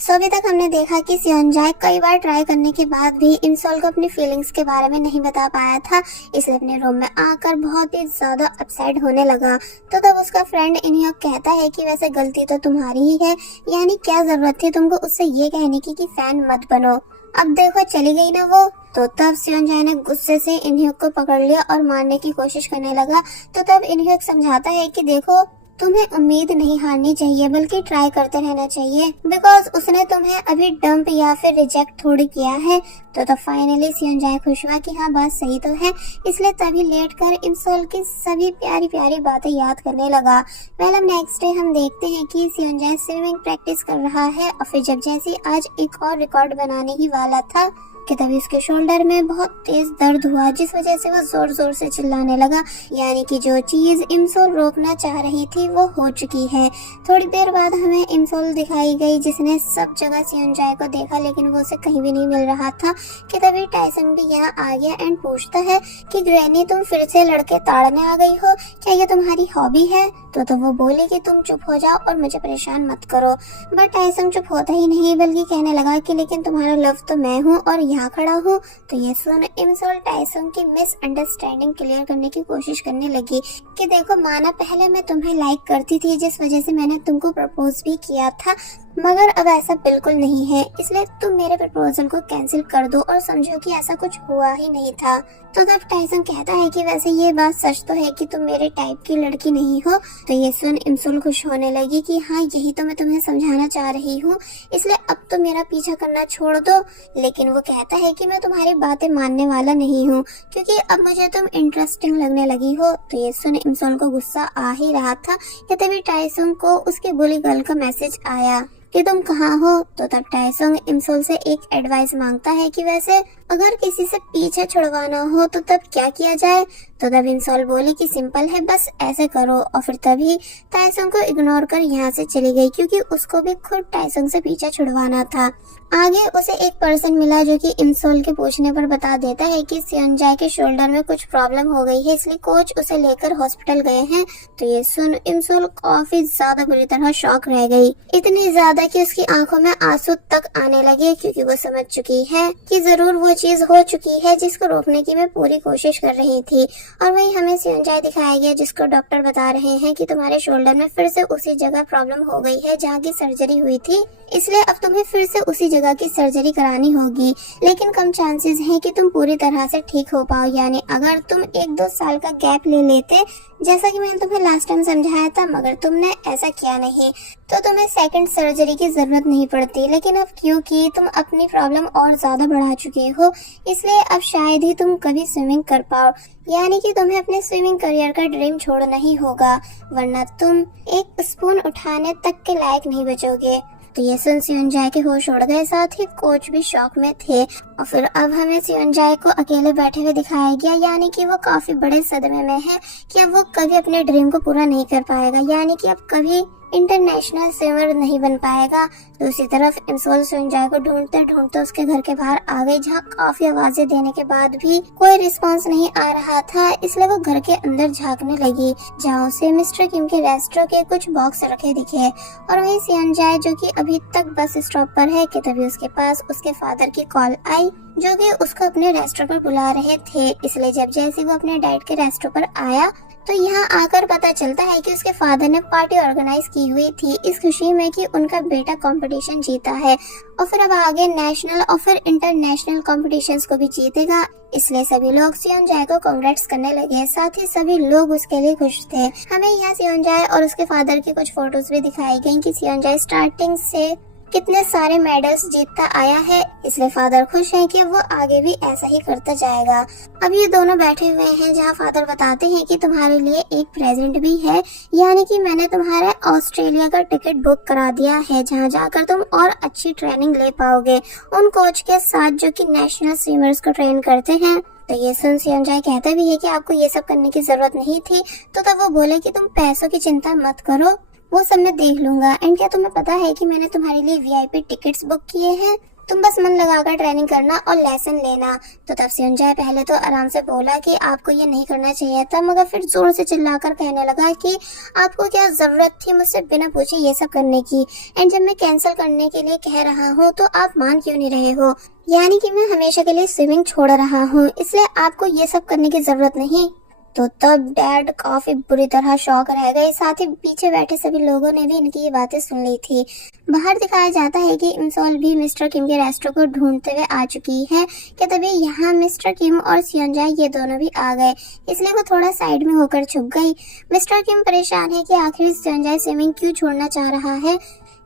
सो अभी तक हमने देखा कि सियोनजाए कई बार ट्राई करने के बाद भी इंसोल को अपनी फीलिंग्स के बारे में नहीं बता पाया था, इसलिए अपने रूम में आकर बहुत ही ज्यादा अपसेट होने लगा। तो तब उसका फ्रेंड इनह्योक कहता है कि वैसे गलती तो तुम्हारी ही है, यानी क्या जरूरत थी तुमको उससे ये कहने की कि फैन मत बनो, अब देखो चली गई ना वो। तो तब सियोनजाए ने गुस्से से इनह्योक को पकड़ लिया और मारने की कोशिश करने लगा। तो तब इनह्योक समझाता है कि देखो तुम्हें उम्मीद नहीं हारनी चाहिए बल्कि ट्राई करते रहना चाहिए, बिकॉज उसने तुम्हें अभी डंप या फिर रिजेक्ट थोड़ी किया है। तो फाइनली सियोनजाए खुश हुआ कि हाँ बात सही तो है, इसलिए तभी लेट कर इंसोल की सभी प्यारी प्यारी बातें याद करने लगा। अब नेक्स्ट डे हम देखते हैं कि सियोनजाए स्विमिंग प्रैक्टिस कर रहा है और फिर जब जैसे आज एक और रिकॉर्ड बनाने ही वाला था कि तभी उसके शोल्डर में बहुत तेज दर्द हुआ, जिस वजह से वो जोर जोर से चिल्लाने लगा, यानी कि जो चीज इंसोल रोकना चाह रही थी वो हो चुकी है। थोड़ी देर बाद हमें इंसोल दिखाई गई जिसने सब जगह सियोनजाए को देखा लेकिन वो उसे कहीं भी नहीं मिल रहा था। कि तभी टाइसन भी यहाँ आ गया एंड पूछता है कि ग्रैनी तुम फिर से लड़के ताड़ने आ गई हो, क्या ये तुम्हारी हॉबी है? तो वो बोले कि तुम चुप हो जाओ और मुझे परेशान मत करो। बट टाइसन चुप होता ही नहीं बल्कि कहने लगा कि लेकिन तुम्हारा लव तो मैं हूँ और यहाँ खड़ा हूँ। तो ये सुन इंसोल टाइसन की मिसअंडरस्टैंडिंग क्लियर करने की कोशिश करने लगी कि देखो माना पहले मैं तुम्हें लाइक करती थी जिस वजह से मैंने तुमको प्रपोज भी किया था, मगर अब ऐसा बिल्कुल नहीं है, इसलिए तुम मेरे प्रपोजल को कैंसिल कर दो और समझो कि ऐसा कुछ हुआ ही नहीं था। तो तब टाइसन कहता है कि वैसे ये बात सच तो है कि तुम मेरे टाइप की लड़की नहीं हो। तो ये सुन इंसोल खुश होने लगी कि हाँ यही तो मैं तुम्हें समझाना चाह रही हूँ, इसलिए अब तो मेरा पीछा करना छोड़ दो। लेकिन वो कहता है कि मैं तुम्हारी बातें मानने वाला नहीं हूँ क्योंकि अब मुझे तुम इंटरेस्टिंग लगने लगी हो। तो ये सुन इंसोल को गुस्सा आ ही रहा था कि तभी टाइसन को उसके बुली गर्ल का मैसेज आया कि तुम कहाँ हो। तो तब टाइसंग इंसोल से एक एडवाइस मांगता है कि वैसे अगर किसी से पीछे छुड़वाना हो तो तब क्या किया जाए। तो तब इंसोल बोली कि सिंपल है, बस ऐसे करो। और फिर तभी टाइसंग को इग्नोर कर यहाँ से चली गई क्योंकि उसको भी खुद टाइसंग से पीछा छुड़वाना था। आगे उसे एक पर्सन मिला जो कि इंसोल के पूछने पर बता देता है कि सियोनजाए के शोल्डर में कुछ प्रॉब्लम हो गई है, इसलिए कोच उसे लेकर हॉस्पिटल गए हैं। तो ये सुन इंसोल काफी ज्यादा बुरी तरह शॉक रह गई, इतनी ज्यादा कि उसकी आंखों में आंसू तक आने लगे क्योंकि वो समझ चुकी है कि जरूर वो चीज हो चुकी है जिसको रोकने की मैं पूरी कोशिश कर रही थी। और वही हमें सियोनजाए दिखाया गया जिसको डॉक्टर बता रहे हैं कि तुम्हारे शोल्डर में फिर से उसी जगह प्रॉब्लम हो गई है जहाँ की सर्जरी हुई थी, इसलिए अब तुम्हें फिर से उसी जगह की सर्जरी करानी होगी, लेकिन कम चांसेस हैं कि तुम पूरी तरह से ठीक हो पाओ। यानी अगर तुम 1-2 साल का गैप ले लेते जैसा कि मैंने तुम्हें लास्ट टाइम समझाया था, मगर तुमने ऐसा किया नहीं, तो तुम्हें सेकंड सर्जरी की जरूरत नहीं पड़ती। लेकिन अब क्योंकि तुम अपनी प्रॉब्लम और ज्यादा बढ़ा चुके हो, इसलिए अब शायद ही तुम कभी स्विमिंग कर पाओ, यानी कि तुम्हें अपने स्विमिंग करियर का ड्रीम छोड़ना ही होगा, वरना तुम एक स्पून उठाने तक के लायक नहीं बचोगे। तो ये सुन सियोनजाए के होश उड़ गए, साथ ही कोच भी शॉक में थे। और फिर अब हमें सियोनजाए को अकेले बैठे हुए दिखाया गया, यानी कि वो काफी बड़े सदमे में है कि अब वो कभी अपने ड्रीम को पूरा नहीं कर पाएगा, यानी कि अब कभी इंटरनेशनल स्विमर नहीं बन पाएगा। दूसरी तरफ इंसोल सियोनजाए को ढूंढते ढूंढते उसके घर के बाहर आ गई, जहाँ काफी आवाजें देने के बाद भी कोई रिस्पांस नहीं आ रहा था, इसलिए वो घर के अंदर झांकने लगी, जहाँ उसे मिस्टर किम के रेस्टोरेंट के कुछ बॉक्स रखे दिखे। और वही सियोनजाए जो कि अभी तक बस स्टॉप पर है कि तभी उसके पास उसके फादर की कॉल आई जो कि उसको अपने रेस्टोरेंट पर बुला रहे थे। इसलिए जब जैसे वो अपने डैड के रेस्टोरेंट पर आया तो यहाँ आकर पता चलता है कि उसके फादर ने पार्टी ऑर्गेनाइज की हुई थी इस खुशी में कि उनका बेटा कंपटीशन जीता है, और फिर अब आगे नेशनल और फिर इंटरनेशनल कॉम्पिटिशन्स को भी जीतेगा। इसलिए सभी लोग सियोनजाए को कांग्रेट्स करने लगे, साथ ही सभी लोग उसके लिए खुश थे। हमें यहाँ सियोनजाए और उसके फादर की कुछ फोटोज भी दिखाई गई कि सियोनजाए स्टार्टिंग से कितने सारे मेडल्स जीतता आया है, इसलिए फादर खुश हैं कि वो आगे भी ऐसा ही करता जाएगा। अब ये दोनों बैठे हुए हैं जहाँ फादर बताते हैं कि तुम्हारे लिए एक प्रेजेंट भी है, यानी कि मैंने तुम्हारे ऑस्ट्रेलिया का टिकट बुक करा दिया है जहाँ जाकर तुम और अच्छी ट्रेनिंग ले पाओगे उन कोच के साथ जो कि नेशनल स्विमर्स को ट्रेन करते हैं। तो ये सुन सियोनजाए कहते भी है कि आपको ये सब करने की जरूरत नहीं थी। तो तब वो बोले कि तुम पैसों की चिंता मत करो, वो सब मैं देख लूंगा। एंड क्या तुम्हें पता है कि मैंने तुम्हारे लिए वीआईपी टिकट्स बुक किए हैं? तुम बस मन लगाकर ट्रेनिंग करना और लेसन लेना। तो तब सेओनजाए पहले तो आराम से बोला कि आपको ये नहीं करना चाहिए था, मगर फिर जोर से चिल्लाकर कहने लगा कि आपको क्या जरूरत थी मुझसे बिना पूछे ये सब करने की, एंड जब मैं कैंसिल करने के लिए कह रहा हूँ तो आप मान क्यों नहीं रहे हो, यानी कि मैं हमेशा के लिए स्विमिंग छोड़ रहा हूँ, इसलिए आपको ये सब करने की जरूरत नहीं। तो तब डैड काफी बुरी तरह शॉक रह गए, साथ ही पीछे बैठे सभी लोगों ने भी इनकी ये बातें सुन ली थी। बाहर दिखाया जाता है कि इंसोल भी मिस्टर किम के रेस्टोरेंट को ढूंढते हुए आ चुकी है कि तभी यहाँ मिस्टर किम और सेओनजाए ये दोनों भी आ गए, इसलिए वो थोड़ा साइड में होकर छुप गई। मिस्टर किम परेशान है कि आखिर सेओनजाए स्विमिंग क्यों छोड़ना चाह रहा है,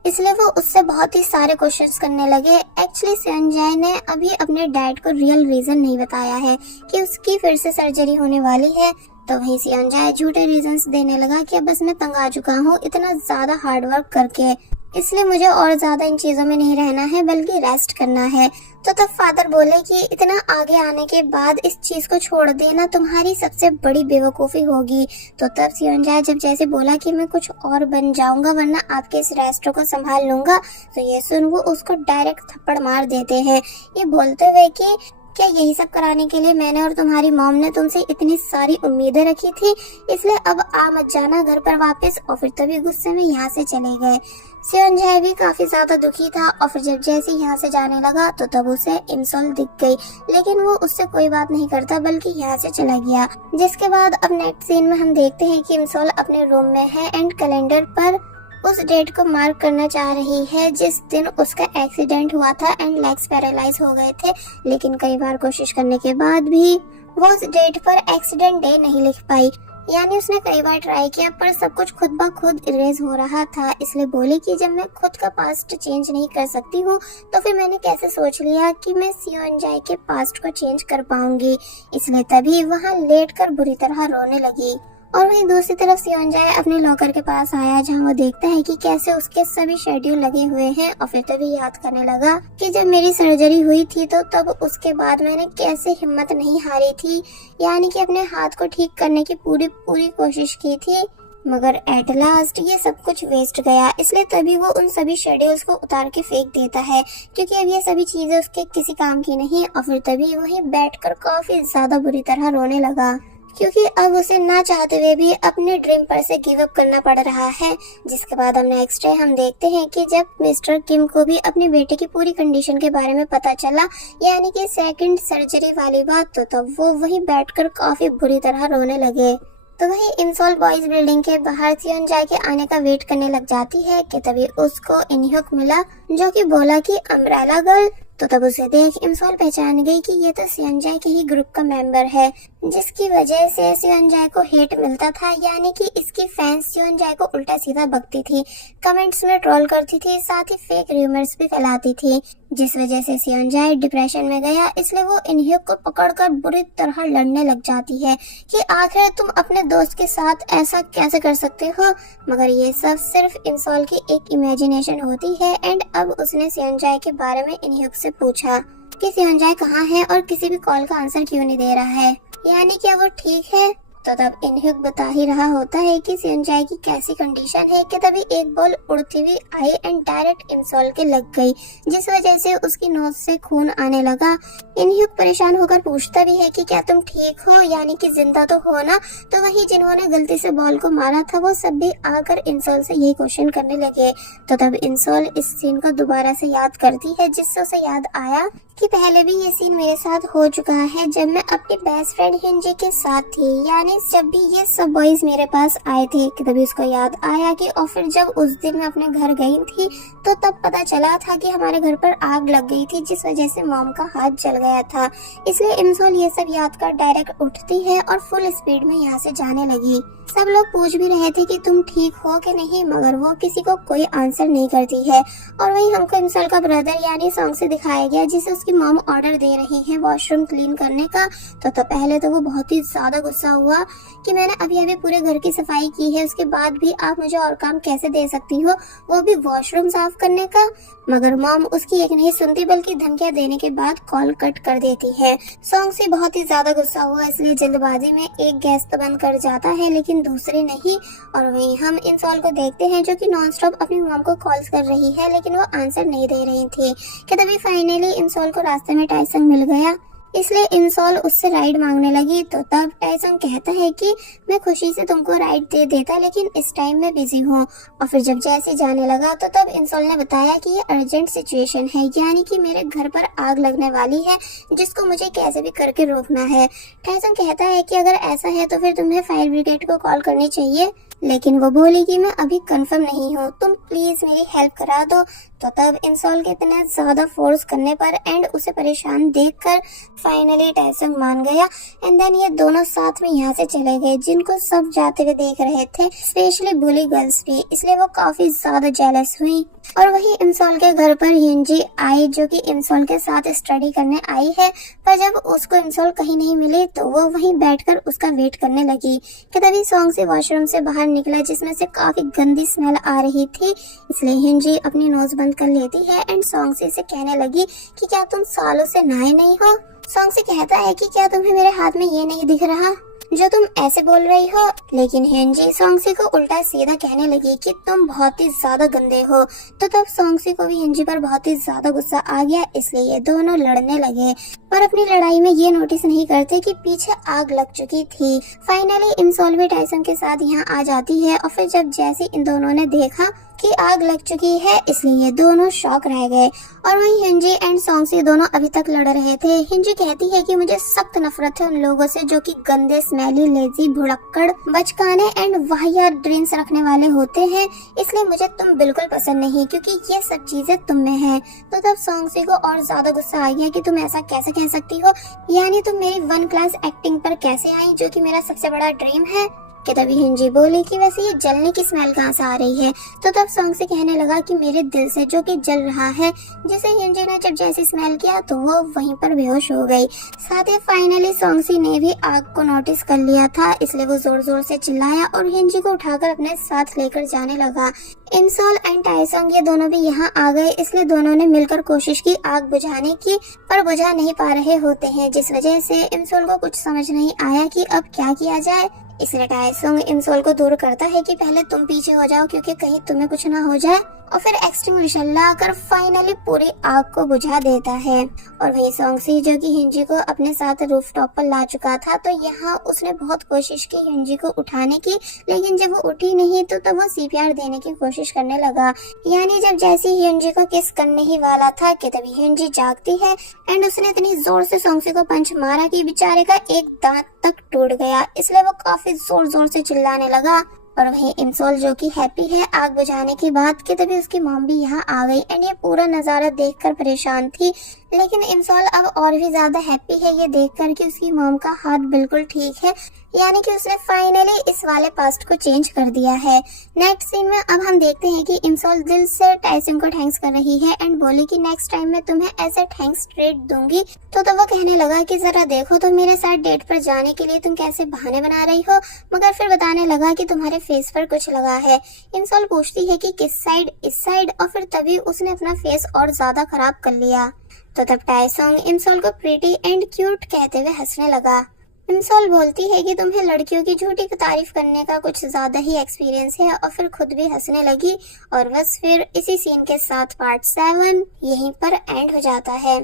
इसलिए वो उससे बहुत ही सारे क्वेश्चंस करने लगे। एक्चुअली सेओनजाए ने अभी अपने डैड को रियल रीजन नहीं बताया है कि उसकी फिर से सर्जरी होने वाली है। तो वहीं सेओनजाए झूठे रीजंस देने लगा कि अब बस मैं तंग आ चुका हूँ इतना ज्यादा हार्ड वर्क करके, इसलिए मुझे और ज्यादा इन चीजों में नहीं रहना है बल्कि रेस्ट करना है। तो तब फादर बोले कि इतना आगे आने के बाद इस चीज को छोड़ देना तुम्हारी सबसे बड़ी बेवकूफी होगी। तो तब सेओनजाए जब जैसे बोला कि मैं कुछ और बन जाऊंगा वरना आपके इस रेस्टोरेंट को संभाल लूंगा, तो ये सुन वो उसको डायरेक्ट थप्पड़ मार देते हैं, ये बोलते हुए कि क्या यही सब कराने के लिए मैंने और तुम्हारी मॉम ने तुमसे इतनी सारी उम्मीदें रखी थी, इसलिए अब आ मत जाना घर पर वापस। और फिर तभी गुस्से में यहाँ से चले गए। सेओनजाए भी काफी ज्यादा दुखी था और फिर जब जैसे यहाँ से जाने लगा तो तब उसे इंसोल दिख गई, लेकिन वो उससे कोई बात नहीं करता बल्कि यहाँ से चला गया। जिसके बाद अब नेक्स्ट सीन में हम देखते हैं कि इंसोल अपने रूम में है एंड कैलेंडर पर उस डेट को मार्क करना चाह रही है जिस दिन उसका एक्सीडेंट हुआ था एंड लेग्स पैरालाइज हो गए थे, लेकिन कई बार कोशिश करने के बाद भी वो उस डेट पर एक्सीडेंट डे नहीं लिख पाई, यानी उसने कई बार ट्राई किया पर सब कुछ खुद ब खुद इरेज हो रहा था। इसलिए बोली कि जब मैं खुद का पास्ट चेंज नहीं कर सकती हूँ तो फिर मैंने कैसे सोच लिया कि मैं सेओनजाए के पास्ट को चेंज कर पाऊंगी, इसलिए तभी वहाँ लेटकर बुरी तरह रोने लगी। और वहीं दूसरी तरफ सेओनजाए अपने लॉकर के पास आया जहां वो देखता है कि कैसे उसके सभी शेड्यूल लगे हुए हैं और फिर तभी याद करने लगा कि जब मेरी सर्जरी हुई थी तो तब उसके बाद मैंने कैसे हिम्मत नहीं हारी थी, यानी कि अपने हाथ को ठीक करने की पूरी कोशिश की थी, मगर एट लास्ट ये सब कुछ वेस्ट गया। इसलिए तभी वो उन सभी शेड्यूल्स को उतार के फेंक देता है क्योंकि अब ये सभी चीजें उसके किसी काम की नहीं। और फिर तभी वहीं बैठकर काफी ज्यादा बुरी तरह रोने लगा क्योंकि अब उसे ना चाहते हुए भी अपने ड्रीम पर से गिव अप करना पड़ रहा है। जिसके बाद हम नेक्स्ट डे हम देखते हैं कि जब मिस्टर किम को भी अपने बेटे की पूरी कंडीशन के बारे में पता चला, यानी कि सेकंड सर्जरी वाली बात, तो तब वो वहीं बैठकर काफी बुरी तरह रोने लगे। तो वही इंसोल बॉयज बिल्डिंग के बाहर सेओनजाए के आने का वेट करने लग जाती है कि तभी उसको इनह्युक मिला जो कि बोला कि अम्ब्रेला गर्ल। तो तब उसे देख इंसोल पहचान गई कि ये तो सेओनजाए के ही ग्रुप का मेंबर है, जिसकी वजह से सेओनजाए को हेट मिलता था, यानी कि इसकी फैंस सेओनजाए को उल्टा सीधा बकती थी, कमेंट्स में ट्रोल करती थी, साथ ही फेक रूमर्स भी फैलाती थी, जिस वजह से सेओनजाए डिप्रेशन में गया। इसलिए वो इनह्युक को पकड़कर बुरी तरह लड़ने लग जाती है कि आखिर तुम अपने दोस्त के साथ ऐसा कैसे कर सकते हो, मगर ये सब सिर्फ इंसोल की एक इमेजिनेशन होती है। एंड अब उसने सेओनजाए के बारे में इनह्युक से पूछा कि सेओनजाए कहाँ है और किसी भी कॉल का आंसर क्यों नहीं दे रहा है, यानी क्या वो ठीक है। तो तब इनह्युक बता ही रहा होता है कि सेओनजाए की कैसी कंडीशन है कि तभी एक बॉल उड़ती हुई आई एंड डायरेक्ट इंसोल के लग गई, जिस वजह से उसकी नोज से खून आने लगा। इनह्युक परेशान होकर पूछता भी है कि क्या तुम ठीक हो, यानी कि जिंदा तो हो ना। तो वही जिन्होंने गलती से बॉल को मारा था वो सब भी आकर इंसोल से यही क्वेश्चन करने लगे। तो तब इंसोल इस सीन को दोबारा से याद करती है, जिससे उसे याद आया कि पहले भी ये सीन मेरे साथ हो चुका है जब मैं अपनी बेस्ट फ्रेंड हिंजी के साथ थी, यानी जब भी ये सब बॉयज मेरे पास आए थे। कि तभी उसको याद आया कि और फिर जब उस दिन मैं अपने घर गई थी तो तब पता चला था कि हमारे घर पर आग लग गई थी, जिस वजह से मॉम का हाथ जल गया था। इसलिए इंसोल ये सब याद कर डायरेक्ट उठती है और फुल स्पीड में यहाँ से जाने लगी। सब लोग पूछ भी रहे थे कि तुम ठीक हो कि नहीं, मगर वो किसी को कोई आंसर नहीं करती है। और वही हमको इंसोल का ब्रदर यानी सॉन्ग से दिखाया गया, जिसे उसकी मॉम ऑर्डर दे रही है वॉशरूम क्लीन करने का। तो पहले तो वो बहुत ही ज्यादा गुस्सा हुआ कि मैंने अभी अभी पूरे घर की सफाई की है, उसके बाद भी आप मुझे और काम कैसे दे सकती हो, वो भी वॉशरूम साफ करने का। मगर मॉम उसकी एक नहीं सुनती बल्कि धमकियां देने के बाद कॉल कट कर देती है। सॉन्गसी बहुत ही ज्यादा गुस्सा हुआ, इसलिए जल्दबाजी में एक गैस तो बंद कर जाता है लेकिन दूसरी नहीं। और वहीं हम इंसॉल को देखते हैं जो कि नॉन स्टॉप अपनी मॉम को कॉल्स कर रही है लेकिन वो आंसर नहीं दे रही थी कि तभी फाइनली इंसॉल को रास्ते में टाइसन मिल गया, इसलिए इंसॉल उससे राइड मांगने लगी। तो तब टाइसन कहता है कि मैं खुशी से तुमको राइड दे देता लेकिन इस टाइम मैं बिजी हूँ। और फिर जब जैसे जाने लगा तो तब इंसॉल ने बताया कि ये अर्जेंट सिचुएशन है, यानी कि मेरे घर पर आग लगने वाली है जिसको मुझे कैसे भी करके रोकना है। टाइसन कहता है कि अगर ऐसा है तो फिर तुम्हें फायर ब्रिगेड को कॉल करनी चाहिए, लेकिन वो बोली कि मैं अभी कंफर्म नहीं हूँ, तुम प्लीज मेरी हेल्प करा दो। तो तब इंसॉल के इतने ज्यादा फोर्स करने पर एंड उसे परेशान देखकर फाइनली टाइसन मान गया। एंड देन ये दोनों साथ में यहाँ से चले गए, जिनको सब जाते हुए देख रहे थे, स्पेशली बुली गर्ल्स भी, इसलिए वो काफी ज्यादा जेलस हुई। और वही इंसॉल के घर पर हिंजी आई जो कि इंसॉल के साथ स्टडी करने आई है, पर जब उसको इंसॉल कहीं नहीं मिली तो वो वहीं बैठकर उसका वेट करने लगी कि तभी सॉन्गसी वॉशरूम से बाहर निकला जिसमें से काफी गंदी स्मेल आ रही थी। इसलिए हिंजी अपनी नोज बंद कर लेती है एंड सॉन्गसी से कहने लगी कि क्या तुम सालों से नहाए नहीं हो। सॉन्गसी कहता है कि क्या तुम्हें मेरे हाथ में ये नहीं दिख रहा जो तुम ऐसे बोल रही हो, लेकिन हिंजी सॉन्गसी को उल्टा सीधा कहने लगी कि तुम बहुत ही ज्यादा गंदे हो। तो तब सॉन्गसी को भी हिंजी पर बहुत ही ज्यादा गुस्सा आ गया, इसलिए ये दोनों लड़ने लगे, पर अपनी लड़ाई में ये नोटिस नहीं करते कि पीछे आग लग चुकी थी। फाइनली इंसॉल भी टाइसन के साथ यहाँ आ जाती है और फिर जब जैसे इन दोनों ने देखा कि आग लग चुकी है इसलिए ये दोनों शॉक रह गए। और वहीं हिंजी एंड सॉन्गसी दोनों अभी तक लड़ रहे थे। हिंजी कहती है कि मुझे सख्त नफरत है उन लोगों से जो कि गंदे, स्मेली, लेजी, भुड़क्कड़, बचकाने एंड वाहियात ड्रीम्स रखने वाले होते हैं, इसलिए मुझे तुम बिल्कुल पसंद नहीं क्योंकि ये सब चीजें तुम में है। तो तब सॉन्गसी को और ज्यादा गुस्सा आ गया कि तुम ऐसा कैसे कह सकती हो, यानी तुम मेरी 1 क्लास एक्टिंग पर कैसे आई जो कि मेरा सबसे बड़ा ड्रीम है। कि तभी हिंजी बोली कि वैसे ये जलने की स्मेल कहाँ से आ रही है। तो तब सॉन्गसी कहने लगा कि मेरे दिल से जो कि जल रहा है, जिसे हिंजी ने जब जैसे स्मेल किया तो वो वहीं पर बेहोश हो गई। साथ ही फाइनली सॉन्गसी ने भी आग को नोटिस कर लिया था, इसलिए वो जोर जोर से चिल्लाया और हिंजी को उठाकर अपने साथ लेकर जाने लगा। इंसॉल एंड टाइसन ये दोनों भी यहाँ आ गए, इसलिए दोनों ने मिलकर कोशिश की आग बुझाने की, पर बुझा नहीं पा रहे होते हैं, जिस वजह से इंसॉल को कुछ समझ नहीं आया कि अब क्या किया जाए। इसलिए टाइसन इंसॉल को दूर करता है कि पहले तुम पीछे हो जाओ क्योंकि कहीं तुम्हें कुछ ना हो जाए, और फिर एक्सटिंग्विशर लाकर फाइनली पूरी आग को बुझा देता है। और वही सॉन्गसी जो कि हिंजी को अपने साथ रूफटॉप पर ला चुका था, तो यहाँ उसने बहुत कोशिश की हिंजी को उठाने की, लेकिन जब वो उठी नहीं तो तब वो सीपीआर देने की कोशिश करने लगा। यानी जब जैसे ही हिंजी को किस करने ही वाला था कि तभी हिंजी जागती है एंड उसने इतनी जोर से सॉन्गसी को पंच मारा कि बेचारे का एक दांत तक टूट गया, इसलिए वो काफी जोर जोर से चिल्लाने लगा। और वहीं इंसॉल जो कि हैप्पी है आग बुझाने की बात कि तभी उसकी मॉम भी यहाँ आ गई एंड ये पूरा नजारा देखकर परेशान थी, लेकिन इंसॉल अब और भी ज्यादा हैप्पी है ये देखकर कि उसकी मॉम का हाथ बिल्कुल ठीक है, यानी कि उसने फाइनली इस वाले पास्ट को चेंज कर दिया है। नेक्स्ट सीन में अब हम देखते हैं कि इंसॉल दिल से टाइसन को थैंक्स कर रही है एंड बोली कि नेक्स्ट टाइम मैं तुम्हें ऐसे थैंक्स ट्रीट दूंगी। तो तब वो कहने लगा कि जरा देखो तो मेरे साथ डेट पर जाने के लिए तुम कैसे बहाने बना रही हो, मगर फिर बताने लगा कि तुम्हारे फेस पर कुछ लगा है। इंसॉल पूछती है कि किस साइड, इस साइड, और फिर तभी उसने अपना फेस और ज्यादा खराब कर लिया। तो तब टाइसन इंसॉल को प्रीटी एंड क्यूट कहते हुए हंसने लगा। इंसॉल बोलती है कि तुम्हें लड़कियों की झूठी तारीफ करने का कुछ ज्यादा ही एक्सपीरियंस है, और फिर खुद भी हंसने लगी। और बस फिर इसी सीन के साथ पार्ट 7 यहीं पर एंड हो जाता है।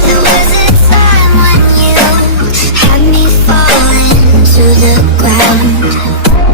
There was a time when you had me falling to the ground.